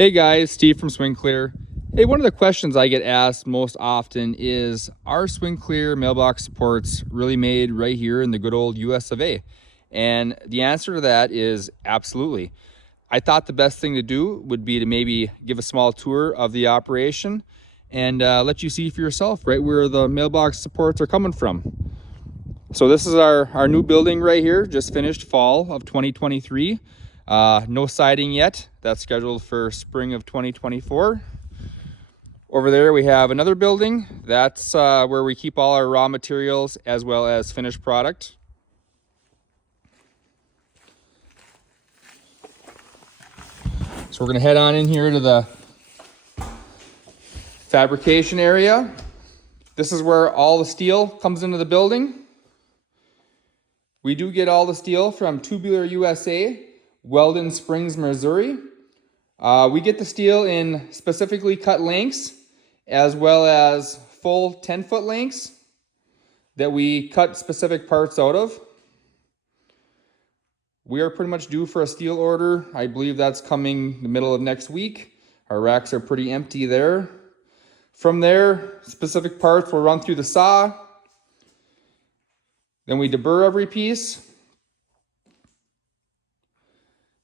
Hey guys, Steve from SwingClear. Hey, one of the questions I get asked most often is, are SwingClear mailbox supports really made right here in the good old US of A? And the answer to that is absolutely. I thought the best thing to do would be to maybe give a small tour of the operation and let you see for yourself right where the mailbox supports are coming from. So this is our new building right here, just finished fall of 2023. No siding yet. That's scheduled for spring of 2024. Over there we have another building. That's where we keep all our raw materials as well as finished product. So we're gonna head on in here to the fabrication area. This is where all the steel comes into the building. We do get all the steel from Tubular USA, Weldon Springs, Missouri. We get the steel in specifically cut lengths as well as full 10-foot lengths that we cut specific parts out of. We are pretty much due for a steel order. I believe that's coming the middle of next week. Our racks are pretty empty there. From there, specific parts will run through the saw. Then we deburr every piece.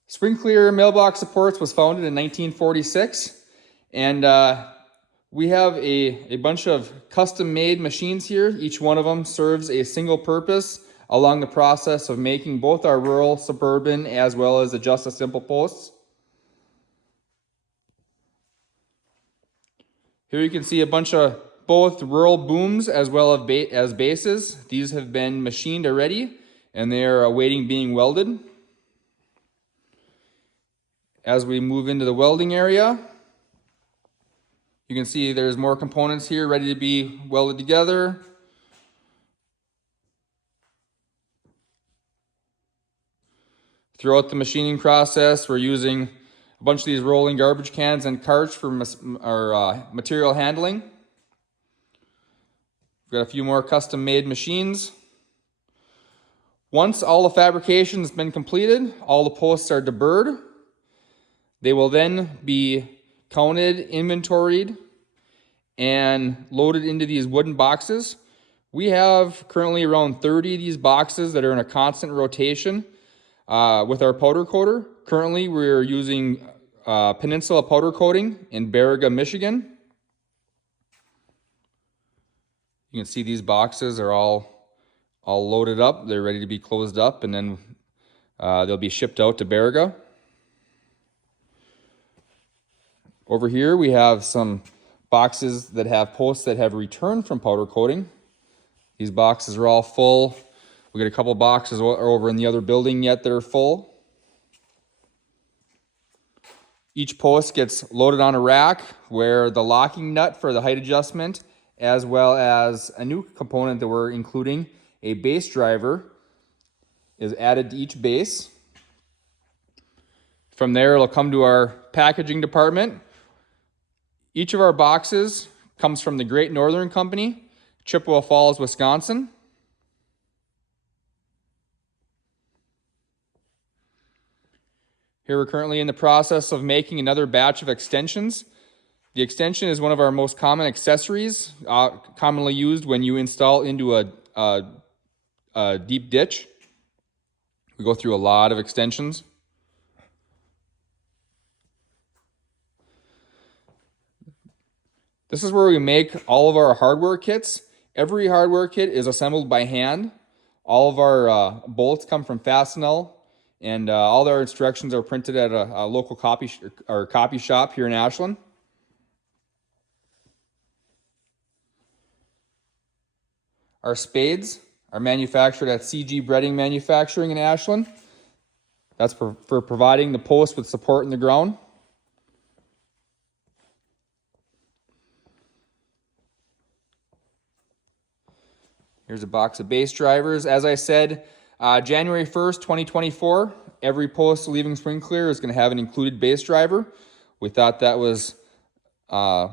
SwingClear Mailbox Supports was founded in 1946, and we have a bunch of custom-made machines here. Each one of them serves a single purpose along the process of making both our rural, suburban, as well as the Just a Simple posts. Here you can see a bunch of both rural booms as well as bases. These have been machined already and they are awaiting being welded. As we move into the welding area, you can see there's more components here ready to be welded together. Throughout the machining process, we're using a bunch of these rolling garbage cans and carts for our material handling. We've got a few more custom-made machines. Once all the fabrication has been completed, all the posts are deburred. They will then be counted, inventoried, and loaded into these wooden boxes. We have currently around 30 of these boxes that are in a constant rotation with our powder coater. Currently, we're using Peninsula powder coating in Baraga, Michigan. You can see these boxes are all loaded up. They're ready to be closed up, and then they'll be shipped out to Baraga. Over here, we have some boxes that have posts that have returned from powder coating. These boxes are all full. We got a couple boxes over in the other building yet that are full. Each post gets loaded on a rack where the locking nut for the height adjustment, as well as a new component that we're including, a base driver, is added to each base. From there, it'll come to our packaging department. Each of our boxes comes from the Great Northern Company, Chippewa Falls, Wisconsin. Here we're currently in the process of making another batch of extensions. The extension is one of our most common accessories, commonly used when you install into a deep ditch. We go through a lot of extensions. This is where we make all of our hardware kits. Every hardware kit is assembled by hand. All of our bolts come from Fastenal, and all our instructions are printed at a local copy shop here in Ashland. Our spades are manufactured at CG Breading Manufacturing in Ashland. That's for providing the post with support in the ground. Here's a box of base drivers. As I said, January 1st, 2024, every post leaving SwingClear is going to have an included base driver. We thought that was a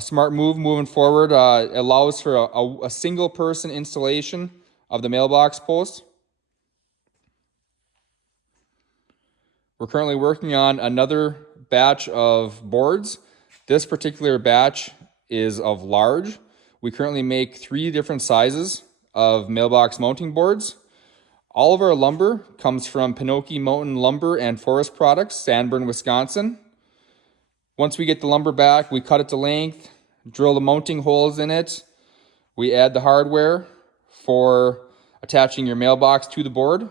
smart move moving forward. It allows for a single person installation of the mailbox post. We're currently working on another batch of boards. This particular batch is of large. We currently make 3 different sizes of mailbox mounting boards. All of our lumber comes from Pinocchio Mountain Lumber and Forest Products, Sanborn, Wisconsin. Once we get the lumber back, we cut it to length, drill the mounting holes in it. We add the hardware for attaching your mailbox to the board.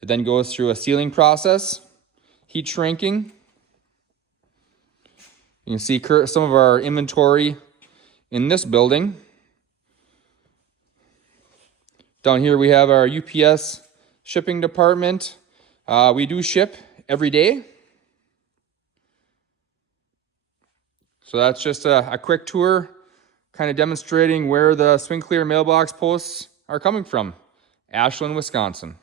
It then goes through a sealing process, heat shrinking. You can see some of our inventory in this building. Down here we have our UPS shipping department. We do ship every day. So that's just a quick tour, kind of demonstrating where the SwingClear mailbox posts are coming from. Ashland, Wisconsin.